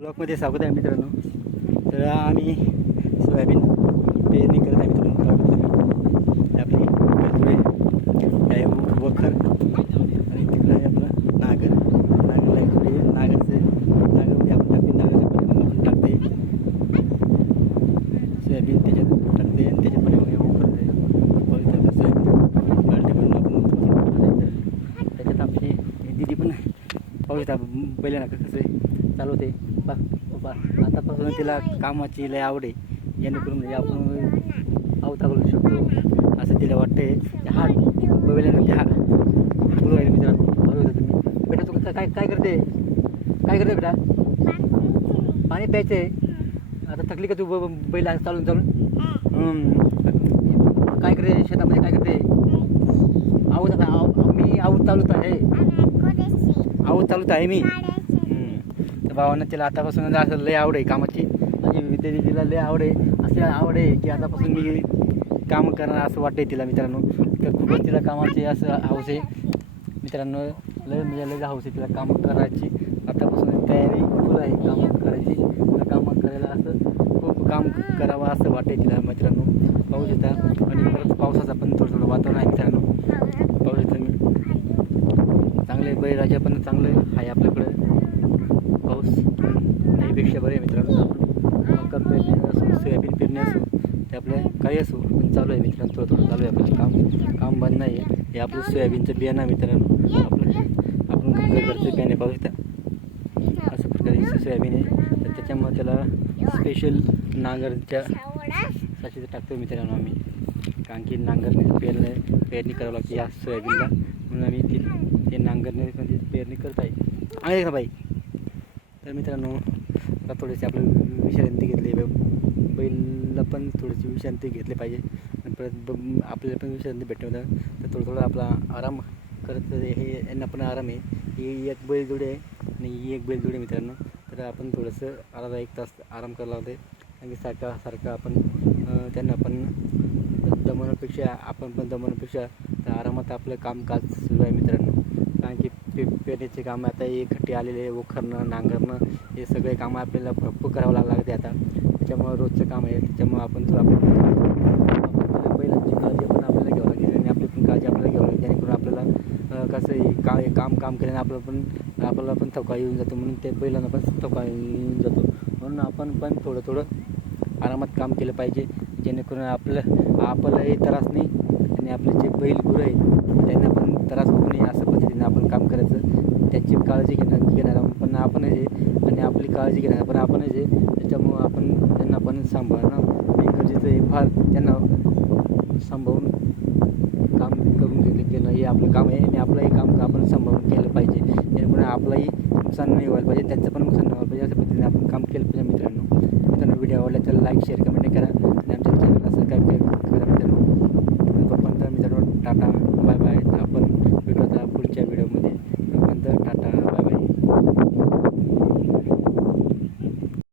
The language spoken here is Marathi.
ब्लॉकमध्ये स्वागत आहे मित्रांनो. तर आम्ही सोयाबीन पेरणी करत आहे मित्रांनो तुम्ही. आपली करतोय आहे वखर आणि तिकडं आहे आपलं नागर. नागरला आहे थोडी नागरचे नागरमध्ये आपण टाकते नागरच्या पाठीमागे आपण टाकते. सोयाबीन त्याच्यात टाकते आणि त्याच्यात पाठीमागे वखर आहे. पाहू शकता सोयाबीन बाल्टीमधून आपण त्याच्यात आमची दिदी पण आहे. पाहू शकता पहिल्या ना कसं आहे चालवते बा बाबा आतापासून तिला कामाची लय आवड आहे. जेणेकरून म्हणजे आपण अवता करू शकतो. असं तिला वाटतंय. हा बघितल्यानंतर हा. बोलू राहिले मित्र शकता तुम्ही. बेटा तू काय काय करते? काय करते बेटा? पाणी प्यायचं आहे आता थकली का तू ब- बैल चालून चालून? काय करते? शेतामध्ये काय करते? आऊत आता आऊ मी आऊत चालूच आहे. आऊत चालूच आहे मी. तर भावानं तिला आतापासून असं लय आवड आहे कामाची. माझी विद्या दिदीला लय आवड आहे. अशी आवड आहे की आतापासून मी काम करणार असं वाटतंय तिला मित्रांनो. तर खूपच तिला कामाची असं हौस आहे. मित्रांनो लय म्हणजे लय हौस आहे तिला काम करायची. आतापासून तयारी फुल आहे काम करायची. तिला काम करायला असं खूप काम करावं असं वाटतंय तिला मित्रांनो. पाहू शकता आणि परत पावसाचं पण थोडं थोडं वातावरण आहे मित्रांनो पाहू शकता मी चांगले बळीराजा पण चांगलं आहे आपल्याकडं. पाऊस नेहमीपेक्षा बरे आहे मित्रांनो. मका पेरणे असो सोयाबीन पेरणे असो ते आपलं काही असो पण चालू आहे मित्रांनो थोडं थोडं चालू आहे आपलं काम. काम बंद नाही आहे. हे आपलं सोयाबीनचं बियाणं मित्रांनो. आपलं आपण घरचं बियाणे पाहू शकता. असं प्रकारे सोयाबीन आहे. तर त्याच्यामुळे त्याला स्पेशल नांगरच्या साचीचं टाकतो मित्रांनो आम्ही. कारण की नांगरणी पेरणे पेरणी करावं लागते या सोयाबीनला. म्हणून आम्ही ती ते नांगरणे म्हणजे पेरणी करत आहे. आहे का बाई? तर मित्रांनो आता थोडीशी आपलं विश्रांती घेतली बैलला पण थोडीशी विश्रांती घेतली पाहिजे. आणि परत ब- आपल्याला पण विश्रांती भेटते तर थोडं थोडं आपला आराम करत हे यांना पण आराम आहे. ही एक बैल जोडी आहे आणि ही एक बैल जोडी मित्रांनो. तर आपण थोडंसं अर्धा एक तास आराम करायला लागते कारण की सारखा आपण त्यांना पण दमवण्यापेक्षा आपण पण दमवण्यापेक्षा तर आरामात आपलं कामकाज सुरू आहे मित्रांनो. कारण की पे पेरणीचे काम आता हे खट्टे आलेले आहे वखरणं नांगरणं हे सगळे कामं आपल्याला भरपूर करावं लाग- लागते आता. त्याच्यामुळं रोजचं काम आहे त्याच्यामुळं आपण थोडं आपण बैलांची काळजी पण आपल्याला घ्यावं लागेल आणि आपली पण काळजी आपल्याला घ्यावं लागेल. जेणेकरून आपल्याला कसं का काम काम केल्याने आपलं पण आपल्याला पण थकवा येऊन जातो म्हणून ते बैलांना पण थकवा येऊन जातो. म्हणून आपण पण थोडं थोडं आरामात काम केलं पाहिजे जेणेकरून आपलं आपलाही त्रास नाही आणि आपले जे बैल गुरं आहेत त्यांना पण त्रास होऊ नये अशा पद्धतीने आपण काम करायचं. त्याची काळजी घेणार घेणार पण आपणच आहे आणि आपली काळजी घेणार पण आपणच आहे त्याच्यामुळं आपण त्यांना पण सांभाळणं हे गरजेचं आहे. फार त्यांना सांभाळून काम करून घेतलं घेणं हे आपलं काम आहे आणि आपलंही काम आपण सांभाळून केलं पाहिजे. जेणेकरून आपलंही नुकसान नाही व्हायला पाहिजे त्यांचं पण नुकसान नाही व्हायला पाहिजे अशा पद्धतीने आपण काम केलं पाहिजे मित्रांनो. मित्रांनो व्हिडिओ आवडला तर लाईक शेअर कमेंट करा. आणि आमच्या चॅनलला सबस्क्राईब करा मित्रांनो. तोपर्यंत मित्रांनो टाटा. बाय बाय आपण